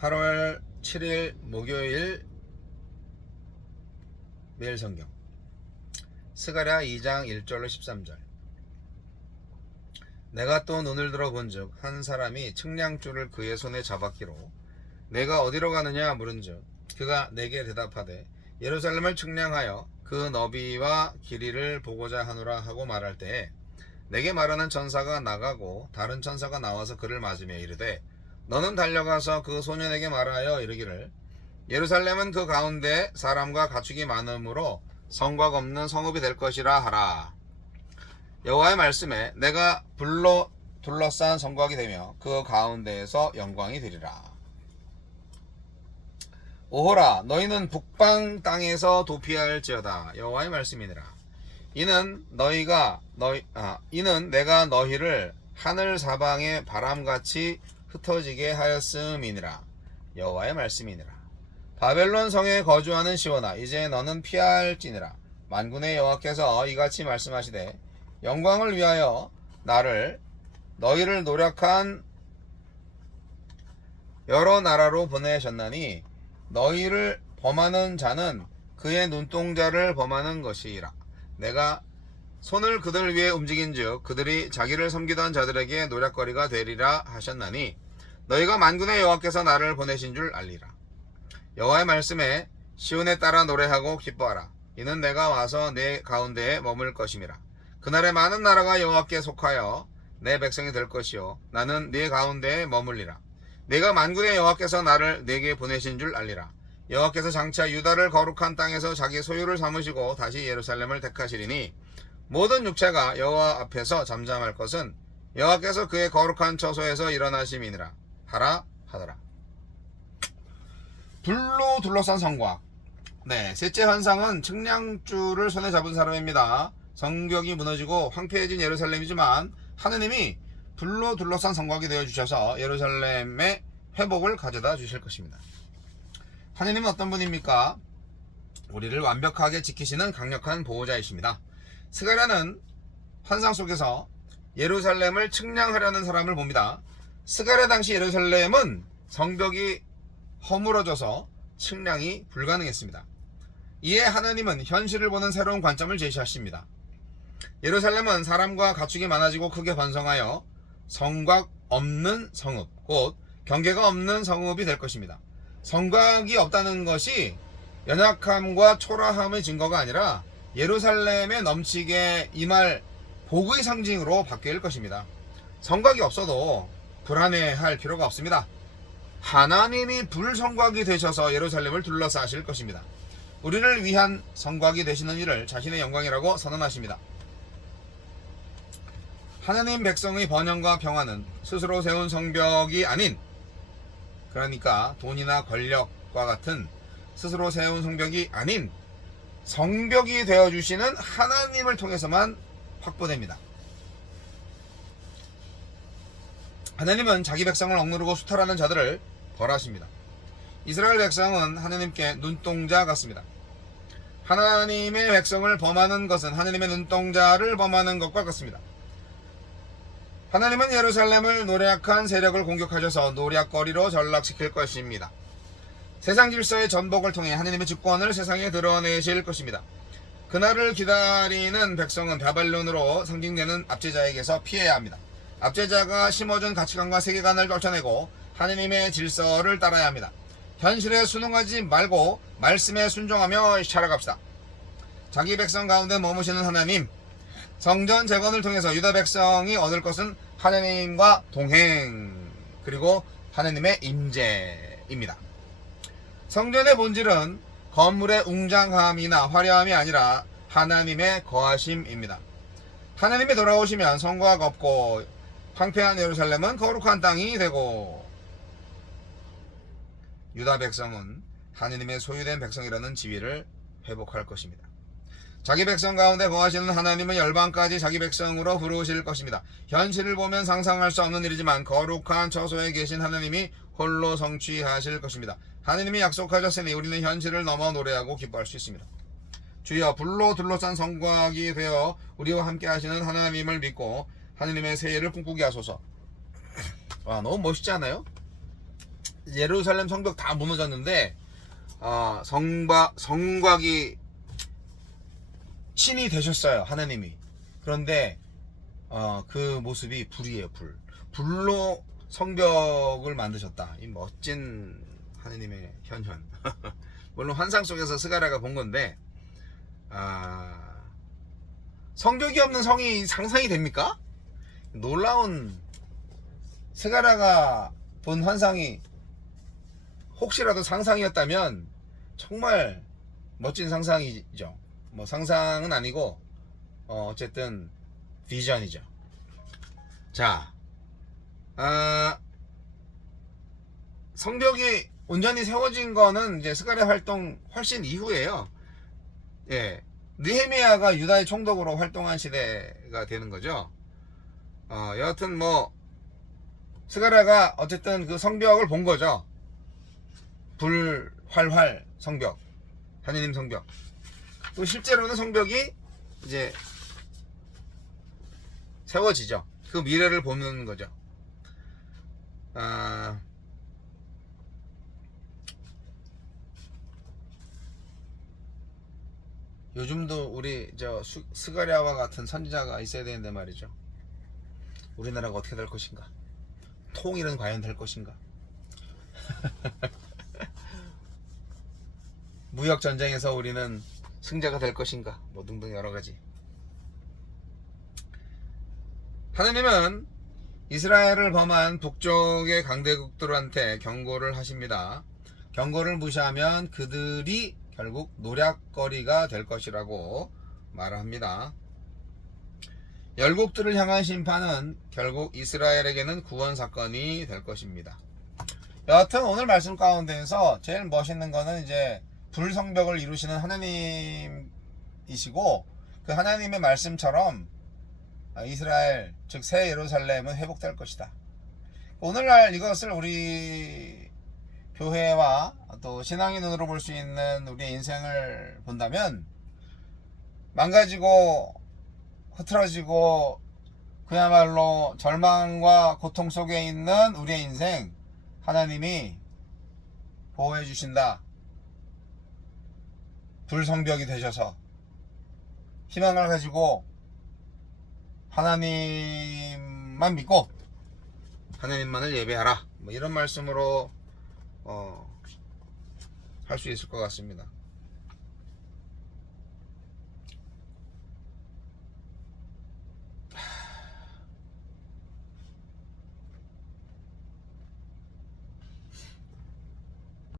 8월 7일 목요일 매일 성경 스가랴 2장 1절로 13절. 내가 또 눈을 들어 본즉 한 사람이 측량줄을 그의 손에 잡았기로 내가 어디로 가느냐 물은즉 그가 내게 대답하되 예루살렘을 측량하여 그 너비와 길이를 보고자 하노라 하고 말할 때에 내게 말하는 천사가 나가고 다른 천사가 나와서 그를 맞으며 이르되 너는 달려가서 그 소년에게 말하여 이르기를 예루살렘은 그 가운데 사람과 가축이 많으므로 성곽 없는 성읍이 될 것이라 하라. 여호와의 말씀에 내가 불로 둘러싼 성곽이 되며 그 가운데에서 영광이 되리라. 오호라 너희는 북방 땅에서 도피할지어다. 여호와의 말씀이니라. 이는 내가 너희를 하늘 사방에 바람같이 흩어지게 하였음이니라. 여호와의 말씀이니라. 바벨론 성에 거주하는 시온아 이제 너는 피할지니라. 만군의 여호와께서 이같이 말씀하시되 영광을 위하여 너희를 노력한 여러 나라로 보내셨나니 너희를 범하는 자는 그의 눈동자를 범하는 것이라. 내가 손을 그들 위에 움직인즉 그들이 자기를 섬기던 자들에게 노략거리가 되리라 하셨나니 너희가 만군의 여호와께서 나를 보내신 줄 알리라. 여호와의 말씀에 시온에 따라 노래하고 기뻐하라. 이는 내가 와서 내 가운데에 머물 것임이라. 그날에 많은 나라가 여호와께 속하여 내 백성이 될 것이요 나는 네 가운데에 머물리라. 내가 만군의 여호와께서 나를 네게 보내신 줄 알리라. 여호와께서 장차 유다를 거룩한 땅에서 자기 소유를 삼으시고 다시 예루살렘을 택하시리니 모든 육체가 여호와 앞에서 잠잠할 것은 여호와께서 그의 거룩한 처소에서 일어나심이니라 하더라. 불로 둘러싼 성곽. 셋째 환상은 측량줄을 손에 잡은 사람입니다. 성벽이 무너지고 황폐해진 예루살렘이지만 하느님이 불로 둘러싼 성곽이 되어주셔서 예루살렘의 회복을 가져다 주실 것입니다. 하느님은 어떤 분입니까? 우리를 완벽하게 지키시는 강력한 보호자이십니다. 스가랴는 환상 속에서 예루살렘을 측량하려는 사람을 봅니다. 스가랴 당시 예루살렘은 성벽이 허물어져서 측량이 불가능했습니다. 이에 하나님은 현실을 보는 새로운 관점을 제시하십니다. 예루살렘은 사람과 가축이 많아지고 크게 번성하여 성곽 없는 성읍, 곧 경계가 없는 성읍이 될 것입니다. 성곽이 없다는 것이 연약함과 초라함의 증거가 아니라 예루살렘에 넘치게 임할 복의 상징으로 바뀔 것입니다. 성곽이 없어도 불안해할 필요가 없습니다. 하나님이 불성곽이 되셔서 예루살렘을 둘러싸실 것입니다. 우리를 위한 성곽이 되시는 이를 자신의 영광이라고 선언하십니다. 하나님 백성의 번영과 평화는 스스로 세운 성벽이 아닌, 그러니까 돈이나 권력과 같은 스스로 세운 성벽이 아닌 성벽이 되어주시는 하나님을 통해서만 확보됩니다. 하나님은 자기 백성을 억누르고 수탈하는 자들을 벌하십니다. 이스라엘 백성은 하나님께 눈동자 같습니다. 하나님의 백성을 범하는 것은 하나님의 눈동자를 범하는 것과 같습니다. 하나님은 예루살렘을 노략한 세력을 공격하셔서 노략거리로 전락시킬 것입니다. 세상 질서의 전복을 통해 하나님의 주권을 세상에 드러내실 것입니다. 그날을 기다리는 백성은 바벨론으로 상징되는 압제자에게서 피해야 합니다. 압제자가 심어준 가치관과 세계관을 쫓아내고 하나님의 질서를 따라야 합니다. 현실에 순응하지 말고 말씀에 순종하며 살아갑시다. 자기 백성 가운데 머무시는 하나님, 성전 재건을 통해서 유다 백성이 얻을 것은 하나님과 동행, 그리고 하나님의 임재입니다. 성전의 본질은 건물의 웅장함이나 화려함이 아니라 하나님의 거하심입니다. 하나님이 돌아오시면 성곽 없고 황폐한 예루살렘은 거룩한 땅이 되고 유다 백성은 하나님의 소유된 백성이라는 지위를 회복할 것입니다. 자기 백성 가운데 거하시는 하나님은 열방까지 자기 백성으로 부르실 것입니다. 현실을 보면 상상할 수 없는 일이지만 거룩한 처소에 계신 하나님이 홀로 성취하실 것입니다. 하나님이 약속하셨으니 우리는 현실을 넘어 노래하고 기뻐할 수 있습니다. 주여, 불로 둘러싼 성곽이 되어 우리와 함께 하시는 하나님을 믿고 하나님의 새해를 꿈꾸게 하소서. 와, 너무 멋있지 않아요? 예루살렘 성벽 다 무너졌는데 성곽이 친히 되셨어요, 하나님이. 그런데 그 모습이 불이에요. 불로 성벽을 만드셨다. 이 멋진 하나님의 현현. 물론 환상 속에서 스가랴가 본 건데 성벽이 없는 성이 상상이 됩니까? 놀라운 스가랴가 본 환상이 혹시라도 상상이었다면 정말 멋진 상상이죠. 뭐 상상은 아니고 어쨌든 비전이죠. 자, 성벽이 온전히 세워진 거는 이제 스가랴 활동 훨씬 이후에요. 예, 느헤미야가 유다의 총독으로 활동한 시대가 되는 거죠. 여하튼 뭐 스가랴가 어쨌든 그 성벽을 본 거죠. 불 활활 성벽, 하느님 성벽. 또 실제로는 성벽이 이제 세워지죠. 그 미래를 보는 거죠. 요즘도 우리 스가랴와 같은 선지자가 있어야 되는데 말이죠. 우리나라가 어떻게 될 것인가? 통일은 과연 될 것인가? 무역 전쟁에서 우리는 승자가 될 것인가? 뭐 등등 여러 가지. 하느님은 이스라엘을 범한 북쪽의 강대국들한테 경고를 하십니다. 경고를 무시하면 그들이 결국 노략거리가 될 것이라고 말합니다. 열국들을 향한 심판은 결국 이스라엘에게는 구원 사건이 될 것입니다. 여하튼 오늘 말씀 가운데에서 제일 멋있는 거는 이제 불성벽을 이루시는 하나님이시고 그 하나님의 말씀처럼 이스라엘 즉 새 예루살렘은 회복될 것이다. 오늘날 이것을 우리 교회와 또 신앙의 눈으로 볼 수 있는 우리의 인생을 본다면 망가지고 흐트러지고 그야말로 절망과 고통 속에 있는 우리의 인생 하나님이 보호해 주신다. 불성벽이 되셔서 희망을 가지고 하나님만 믿고 하나님만을 예배하라. 뭐 이런 말씀으로 할 수 있을 것 같습니다.